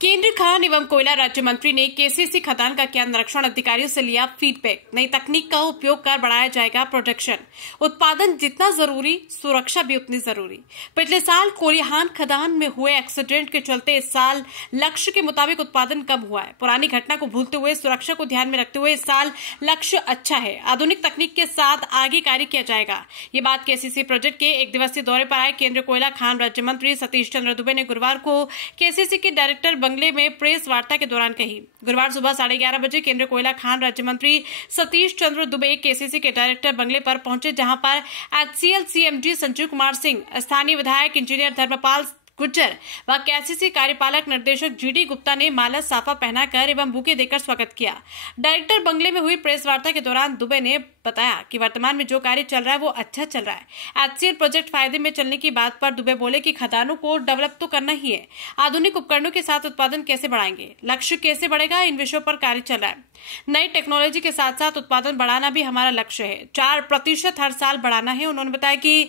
केंद्रीय खान एवं कोयला राज्य मंत्री ने केसीसी खदान का किया निरीक्षण, अधिकारियों से लिया फीडबैक। नई तकनीक का उपयोग कर बढ़ाया जाएगा प्रोडक्शन। उत्पादन जितना जरूरी, सुरक्षा भी उतनी जरूरी। पिछले साल कोलिहान खदान में हुए एक्सीडेंट के चलते इस साल लक्ष्य के मुताबिक उत्पादन कम हुआ है। पुरानी घटना को भूलते हुए, सुरक्षा को ध्यान में रखते हुए इस साल लक्ष्य अच्छा है। आधुनिक तकनीक के साथ आगे कार्य किया जाएगा। ये बात केसीसी प्रोजेक्ट के एक दिवसीय दौरे पर आए केंद्रीय कोयला खान राज्य मंत्री सतीश चंद्र दुबे ने गुरुवार को केसीसी के डायरेक्टर बंगले में प्रेस वार्ता के दौरान कही। गुरुवार सुबह 11:30 बजे केंद्रीय कोयला खान राज्य मंत्री सतीश चंद्र दुबे केसीसी के डायरेक्टर बंगले पर पहुंचे, जहां पर एचसीएल सीएमडी संजीव कुमार सिंह, स्थानीय विधायक इंजीनियर धर्मपाल गुज्जर व केसीसी कार्यपालक निर्देशक जीडी गुप्ता ने माला साफा पहनाकर एवं बुके देकर स्वागत किया। डायरेक्टर बंगले में हुई प्रेस वार्ता के दौरान दुबे ने बताया कि वर्तमान में जो कार्य चल रहा है वो अच्छा चल रहा है। एचसीएल प्रोजेक्ट फायदे में चलने की बात पर दुबे बोले कि खदानों को डेवलप तो करना ही है, आधुनिक उपकरणों के साथ उत्पादन कैसे बढ़ाएंगे, लक्ष्य कैसे बढ़ेगा, इन विषयों पर कार्य चल रहा है। नई टेक्नोलॉजी के साथ साथ उत्पादन बढ़ाना भी हमारा लक्ष्य है। 4% हर साल बढ़ाना है। उन्होंने बताया कि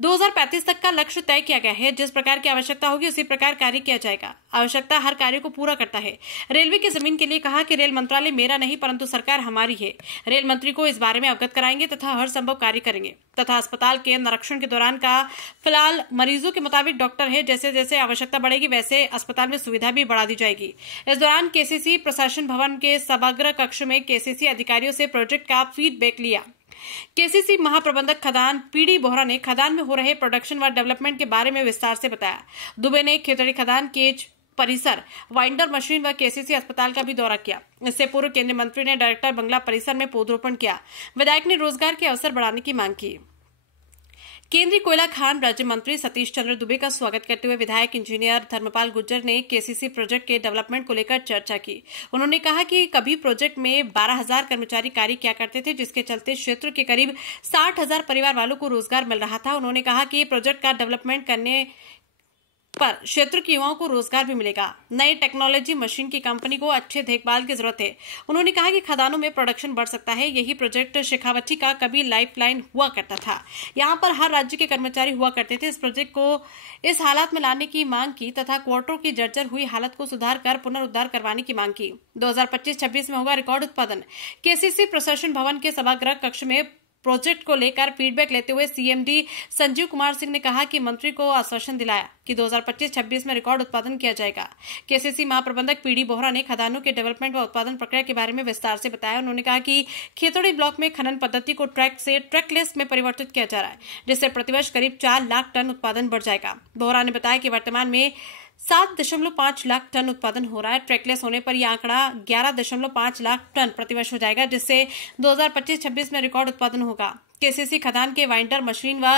2035 तक का लक्ष्य तय किया गया है। जिस प्रकार की आवश्यकता होगी उसी प्रकार कार्य किया जाएगा। आवश्यकता हर कार्य को पूरा करता है। रेलवे की जमीन के लिए कहा कि रेल मंत्रालय मेरा नहीं परंतु सरकार हमारी है। रेल मंत्री को इस बारे में अवगत कराएंगे तथा हर संभव कार्य करेंगे। तथा अस्पताल के निरीक्षण के दौरान का फिलहाल मरीजों के मुताबिक डॉक्टर है। जैसे जैसे आवश्यकता बढ़ेगी वैसे अस्पताल में सुविधा भी बढ़ा दी जाएगी। इस दौरान केसीसी प्रशासन भवन के सभागृह कक्ष में केसीसी अधिकारियों से प्रोजेक्ट का फीडबैक लिया। केसीसी महाप्रबंधक खदान पीडी बोहरा ने खदान में हो रहे प्रोडक्शन व डेवलपमेंट के बारे में विस्तार से बताया। दुबे ने खेतड़ी खदान केज परिसर, वाइंडर मशीन व केसीसी अस्पताल का भी दौरा किया। इससे पूर्व केंद्रीय मंत्री ने डायरेक्टर बंगला परिसर में पौधरोपण किया। विधायक ने रोजगार के अवसर बढ़ाने की मांग की। केंद्रीय कोयला खान राज्य मंत्री सतीश चंद्र दुबे का स्वागत करते हुए विधायक इंजीनियर धर्मपाल गुज्जर ने केसीसी प्रोजेक्ट के डेवलपमेंट को लेकर चर्चा की। उन्होंने कहा कि कभी प्रोजेक्ट में 12,000 कर्मचारी कार्य किया करते थे, जिसके चलते क्षेत्र के करीब 60,000 परिवार वालों को रोजगार मिल रहा था। उन्होंने कहा कि प्रोजेक्ट का डेवलपमेंट करने पर क्षेत्र के युवाओं को रोजगार भी मिलेगा। नई टेक्नोलॉजी मशीन की कंपनी को अच्छे देखभाल की जरूरत है। उन्होंने कहा कि खदानों में प्रोडक्शन बढ़ सकता है। यही प्रोजेक्ट शेखावटी का कभी लाइफलाइन हुआ करता था। यहां पर हर राज्य के कर्मचारी हुआ करते थे। इस प्रोजेक्ट को इस हालात में लाने की मांग की तथा क्वार्टरों की जर्जर हुई हालत को सुधार कर पुनरुद्धार करवाने की मांग की। 2025-26 में होगा रिकॉर्ड उत्पादन। केसीसी प्रशासन भवन के सभागृह कक्ष में प्रोजेक्ट को लेकर फीडबैक लेते हुए सीएमडी संजीव कुमार सिंह ने कहा कि मंत्री को आश्वासन दिलाया कि 2025-26 में रिकॉर्ड उत्पादन किया जाएगा। केसीसी महाप्रबंधक पीडी बोहरा ने खदानों के डेवलपमेंट व उत्पादन प्रक्रिया के बारे में विस्तार से बताया। उन्होंने कहा कि खेतड़ी ब्लॉक में खनन पद्धति को ट्रैक से ट्रैकलेस में परिवर्तित किया जा रहा है, जिससे प्रतिवर्ष करीब 4 लाख टन उत्पादन बढ़ जाएगा। बोहरा ने बताया कि वर्तमान में 7.5 लाख टन उत्पादन हो रहा है। ट्रैकलेस होने पर यह आंकड़ा 11.5 लाख टन प्रतिवर्ष हो जाएगा, जिससे 2025-26 में रिकॉर्ड उत्पादन होगा। केसीसी खदान के वाइंडर मशीन व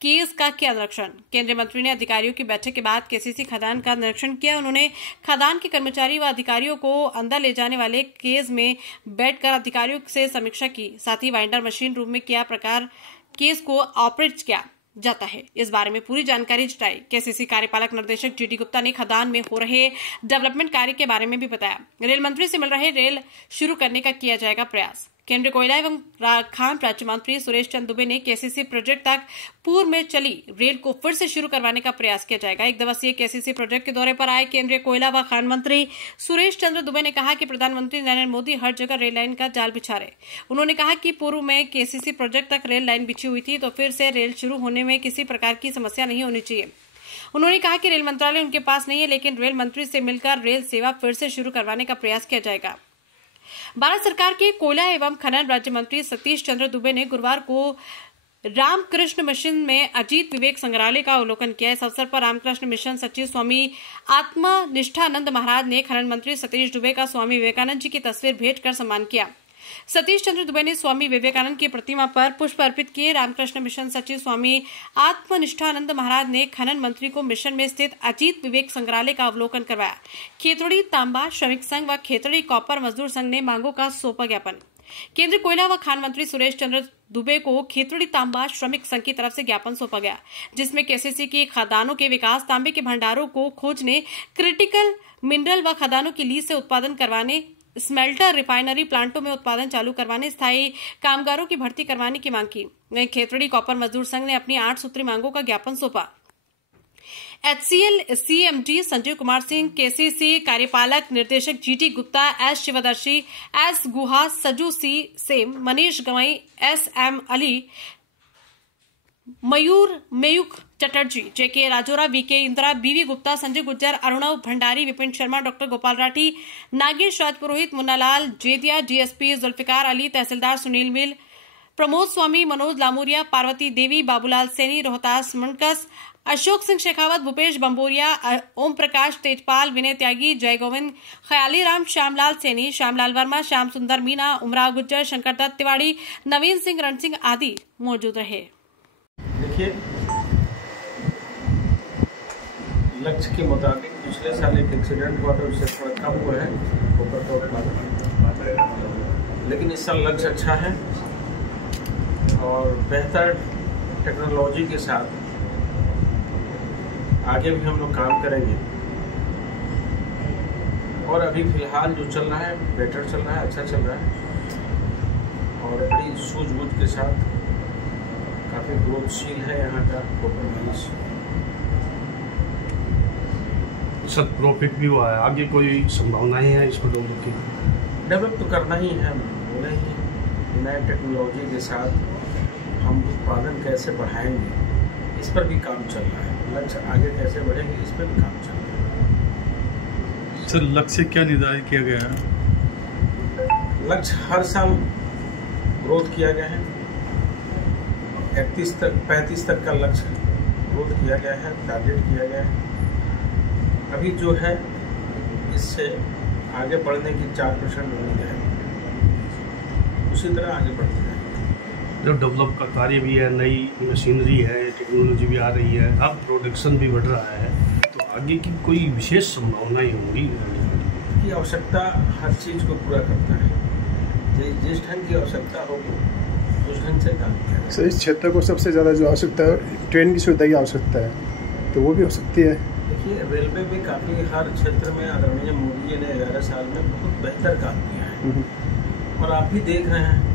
केस का किया निरीक्षण। केंद्रीय मंत्री ने अधिकारियों की बैठक के बाद केसीसी खदान का निरीक्षण किया। उन्होंने खदान के कर्मचारी व अधिकारियों को अंदर ले जाने वाले केस में बैठकर अधिकारियों से समीक्षा की। साथ ही वाइंडर मशीन रूम में क्या प्रकार केस को ऑपरेट किया जाता है, इस बारे में पूरी जानकारी जुटाई। केसीसी कार्यपालक निर्देशक जीडी गुप्ता ने खदान में हो रहे डेवलपमेंट कार्य के बारे में भी बताया। रेल मंत्री से मिल रहे रेल शुरू करने का किया जाएगा प्रयास। केंद्रीय कोयला एवं खान राज्य मंत्री सुरेश चंद्र दुबे ने केसीसी प्रोजेक्ट तक पूर्व में चली रेल को फिर से शुरू करवाने का प्रयास किया जाएगा। एक दिवसीय केसीसी प्रोजेक्ट के दौरे पर आए केंद्रीय कोयला व खान मंत्री सुरेश चंद्र दुबे ने कहा कि प्रधानमंत्री नरेंद्र मोदी हर जगह रेल लाइन का जाल बिछा रहे। उन्होंने कहा कि पूर्व में केसीसी प्रोजेक्ट तक रेल लाइन बिछी हुई थी, तो फिर से रेल शुरू होने में किसी प्रकार की समस्या नहीं होनी चाहिए। उन्होंने कहा कि रेल मंत्रालय उनके पास नहीं है, लेकिन रेल मंत्री से मिलकर रेल सेवा फिर से शुरू करवाने का प्रयास किया जाएगा। भारत सरकार के कोयला एवं खनन राज्य मंत्री सतीश चंद्र दुबे ने गुरुवार को रामकृष्ण मिशन में अजीत विवेक संग्रहालय का अवलोकन किया। इस अवसर पर रामकृष्ण मिशन सचिव स्वामी आत्मनिष्ठानंद महाराज ने खनन मंत्री सतीश दुबे का स्वामी विवेकानंद जी की तस्वीर भेंट कर सम्मान किया। सतीश चंद्र दुबे ने स्वामी विवेकानंद की प्रतिमा पर पुष्प अर्पित किए। रामकृष्ण मिशन सचिव स्वामी आत्मनिष्ठानंद महाराज ने खनन मंत्री को मिशन में स्थित अजीत विवेक संग्रहालय का अवलोकन करवाया। खेतड़ी तांबा श्रमिक संघ व खेतड़ी कॉपर मजदूर संघ ने मांगों का सौंपा ज्ञापन। केंद्रीय कोयला व खान मंत्री सुरेश चंद्र दुबे को खेतड़ी तांबा श्रमिक संघ की तरफ से ज्ञापन सौंपा गया, जिसमें केसीसी की खदानों के विकास, तांबे के भंडारों को खोजने, क्रिटिकल मिनरल व खदानों की लीज से उत्पादन करवाने, स्मेल्टर रिफाइनरी प्लांटों में उत्पादन चालू करवाने, स्थायी कामगारों की भर्ती करवाने की मांग की। वहीं खेतड़ी कॉपर मजदूर संघ ने अपनी 8 सूत्री मांगों का ज्ञापन सौंपा। HCL CMD Sanjeev Kumar Singh, KCC कार्यपालक निदेशक GT Gupta, S Shivdarshi, S Guha, Saju C Sam, Manish Gawai, SM Ali, Mayur Meyuk Chatterjee, JK Rajora, VK Indira, BV Gupta, Sanjay Gujjar, Arunav Bhandari, Vipin Sharma, doctor Gopal Rathi, Nagesh Rajpurohit, Munnalal Jediya, DSP Zulfikar Ali, तहसीलदार सुनील मिल, प्रमोद स्वामी, मनोज लामूरिया, पार्वती देवी, बाबूलाल सैनी, रोहतास मुंडकस, अशोक सिंह शेखावत, भूपेश बंबोरिया, ओम प्रकाश तेजपाल, विनय त्यागी, जय गोविंद, खयाली राम, श्यामलाल सैनी, श्यामलाल वर्मा, श्याम सुंदर मीना, उमराव गुज्जर, शंकर दत्त तिवाड़ी, नवीन सिंह रणसिंह आदि मौजूद रहे। देखिए, लक्ष्य के मुताबिक पिछले साल एक एक्सीडेंट हुआ था, उससे थोड़ा कम हुआ है लेकिन इस साल लक्ष्य अच्छा है और बेहतर टेक्नोलॉजी के साथ आगे भी हम लोग काम करेंगे। और अभी फिलहाल जो चल रहा है बेटर चल रहा है, अच्छा चल रहा है और बड़ी सूझबूझ के साथ काफ़ी ग्रोथशील है यहाँ का परफॉर्मेंस। सर प्रॉफिट भी हुआ है, आगे कोई संभावनाएं हैं इसको डेवलप की? डेवलप तो करना ही है, बोले ही नए टेक्नोलॉजी के साथ हम उत्पादन कैसे बढ़ाएंगे इस पर भी काम चल रहा है। लक्ष्य आगे कैसे बढ़ेंगे इस पर भी काम चल रहा है। सर लक्ष्य क्या निर्धारित किया गया है? लक्ष्य हर साल ग्रोथ किया गया है, 35 तक का लक्ष्य ग्रोथ किया गया है, टारगेट किया गया है। अभी जो है इससे आगे बढ़ने की 4% उम्मीद है, उसी तरह आगे बढ़ते जाएंगे। जो डेवलप का कार्य भी है, नई मशीनरी है, टेक्नोलॉजी भी आ रही है, अब प्रोडक्शन भी बढ़ रहा है, तो आगे की कोई विशेष संभावनाएं होंगी? की आवश्यकता हर चीज़ को पूरा करता है, जिस ढंग की आवश्यकता होगी उस ढंग से काम किया। सर इस क्षेत्र को सबसे ज़्यादा जो आवश्यकता है ट्रेन की सुविधा की आवश्यकता है, तो वो भी हो सकती है। देखिए, रेलवे भी काफ़ी हर क्षेत्र में आदरणीय मोदी जी ने 11 साल में बहुत बेहतर काम किया है और आप भी देख रहे हैं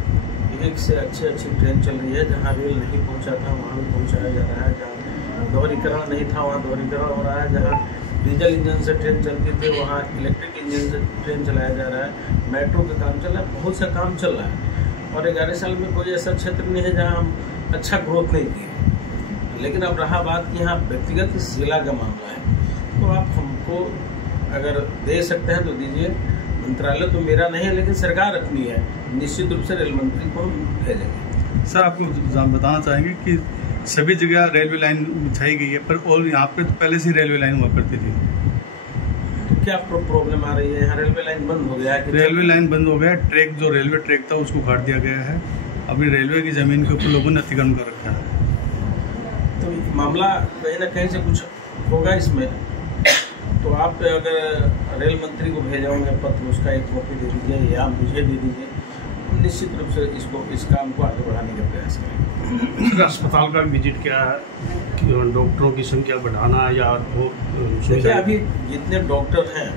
एक से अच्छी ट्रेन चल रही है। जहाँ रेल नहीं पहुँचा था वहाँ भी पहुँचाया जा रहा है, जहाँ दोहरीकरण नहीं था वहाँ दोहरीकरण हो रहा है, जहाँ डीजल इंजन से ट्रेन चलती थी वहाँ इलेक्ट्रिक इंजन से ट्रेन चलाया जा रहा है, मेट्रो का काम चल रहा है, बहुत सा काम चल रहा है। और 11 साल में कोई ऐसा क्षेत्र नहीं है जहाँ हम अच्छा ग्रोथ नहीं किए। लेकिन अब रहा बात कि यहाँ व्यक्तिगत जिला का मामला है, तो आप हमको अगर दे सकते हैं तो दीजिए। मंत्रालय तो मेरा नहीं है लेकिन सरकार अपनी है, निश्चित रूप से रेल मंत्री को हम भेजेंगे। सर आपको बताना चाहेंगे कि सभी जगह रेलवे लाइन बिछाई गई है, पर और यहाँ पे तो पहले से रेलवे लाइन हुआ करती थी, तो क्या प्रॉब्लम आ रही है? यहाँ रेलवे लाइन बंद हो गया है? रेलवे लाइन बंद हो गया, ट्रैक जो रेलवे ट्रैक था उसको काट दिया गया है, अभी रेलवे की जमीन के ऊपर लोगों ने अतिक्रमण कर रखा है। तो मामला कहीं ना कहीं से कुछ होगा इसमें, तो आप अगर रेल मंत्री को भेजाओगे पत्र, उसका एक कॉपी दे दीजिए या मुझे दे दीजिए, निश्चित रूप से इस काम को आगे बढ़ाने का प्रयास करेंगे। अस्पताल का विजिट क्या है कि डॉक्टरों की संख्या बढ़ाना या वो? देखिए, अभी जितने डॉक्टर हैं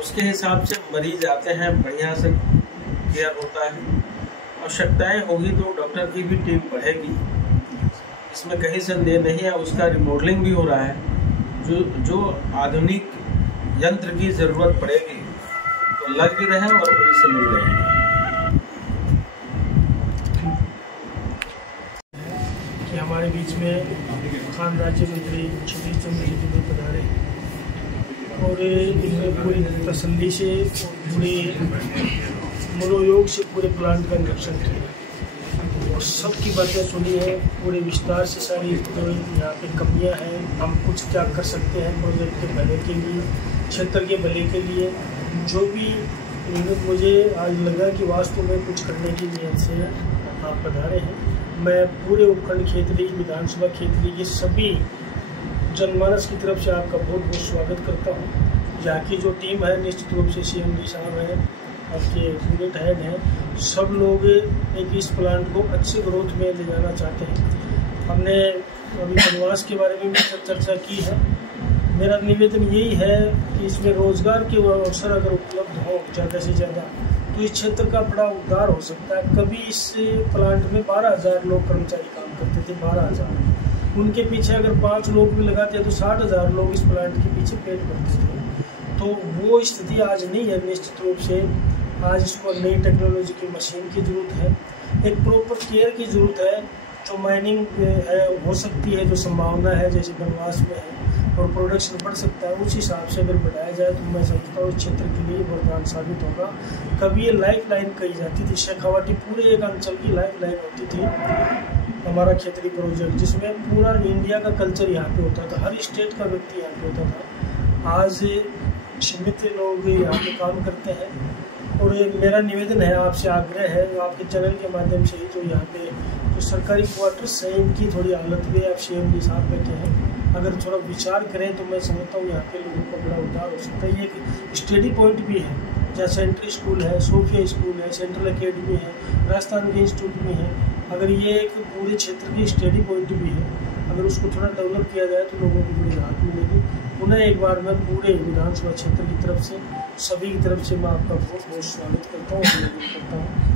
उसके हिसाब से मरीज आते हैं, बढ़िया से केयर होता है। आवश्यकताएं होगी तो डॉक्टर की भी टीम बढ़ेगी, इसमें कहीं संदेह नहीं है। उसका रिमॉडलिंग भी हो रहा है, जो आधुनिक यंत्र की ज़रूरत पड़ेगी तो लग भी रहे और वही से मिल रहे हैं। कि हमारे बीच में खान राज्य मंत्री सतीश चंद्र जी पधारे और इनमें पूरी तसल्ली से पूरे मनोयोग से पूरे प्लांट का निरीक्षण किया और सबकी बातें सुनी है पूरे विस्तार से। सारी जो यहाँ पे कमियाँ हैं, हम कुछ क्या कर सकते हैं प्रोजेक्ट के भले के लिए, क्षेत्र के भले के लिए, जो भी मुझे आज लगा कि वास्तव में कुछ करने की नीयत से आप पधारे हैं। मैं पूरे उपखंड क्षेत्रीय विधानसभा क्षेत्रीय के सभी जनमानस की तरफ से आपका बहुत बहुत स्वागत करता हूँ। यहाँ की जो टीम है निश्चित रूप से CMD साहब हैं, आपके यूनिट हेड हैं, सब लोग एक इस प्लांट को अच्छे ग्रोथ में ले जाना चाहते हैं। हमने अभी वनवास के बारे में भी चर्चा की है। मेरा निवेदन यही है कि इसमें रोजगार के अवसर अगर उपलब्ध हो ज़्यादा से ज़्यादा तो इस क्षेत्र का बड़ा उद्धार हो सकता है। कभी इस प्लांट में 12,000 लोग कर्मचारी काम करते थे, 12,000। उनके पीछे अगर 5 लोग भी लगाते हैं तो 60,000 लोग इस प्लांट के पीछे पेट भरते थे। तो वो स्थिति आज नहीं है। निश्चित रूप से आज इसको नई टेक्नोलॉजी की मशीन की ज़रूरत है, एक प्रॉपर केयर की ज़रूरत है। जो माइनिंग है हो सकती है, जो संभावना है जैसे बनवास में है और प्रोडक्शन बढ़ सकता है, उस हिसाब से अगर बढ़ाया जाए तो मैं समझता हूँ इस क्षेत्र के लिए वरदान साबित होगा। कभी ये लाइफ लाइन कही जाती थी, शेखावाटी पूरे एक अंचल की लाइफ लाइन होती थी हमारा क्षेत्रीय प्रोजेक्ट, जिसमें पूरा इंडिया का कल्चर यहाँ पे होता था, हर स्टेट का व्यक्ति यहाँ पे होता था। आज सीमित लोग यहाँ पे काम करते हैं और मेरा निवेदन है आपसे, आग्रह है आपके चैनल के माध्यम से ही, जो यहाँ पे जो सरकारी क्वार्टर्स हैं इनकी थोड़ी हालत भी आप CM के साथ बैठे हैं, अगर थोड़ा विचार करें तो मैं समझता हूँ यहाँ के लोगों का बड़ा उद्धार हो सकता है। ये एक स्टडी पॉइंट भी है, जहाँ सेंट्री स्कूल है, सोफिया स्कूल है, सेंट्रल अकेडमी है, राजस्थान के इंस्टीट्यूट भी है। अगर ये एक पूरे क्षेत्र की स्टडी पॉइंट भी है, अगर उसको थोड़ा डेवलप किया जाए तो लोगों को बड़ी राहत मिलेगी। पुनः एक बार मैं पूरे विधानसभा क्षेत्र की तरफ से, सभी की तरफ से मैं आपका बहुत बहुत स्वागत करता हूँ, करता हूँ।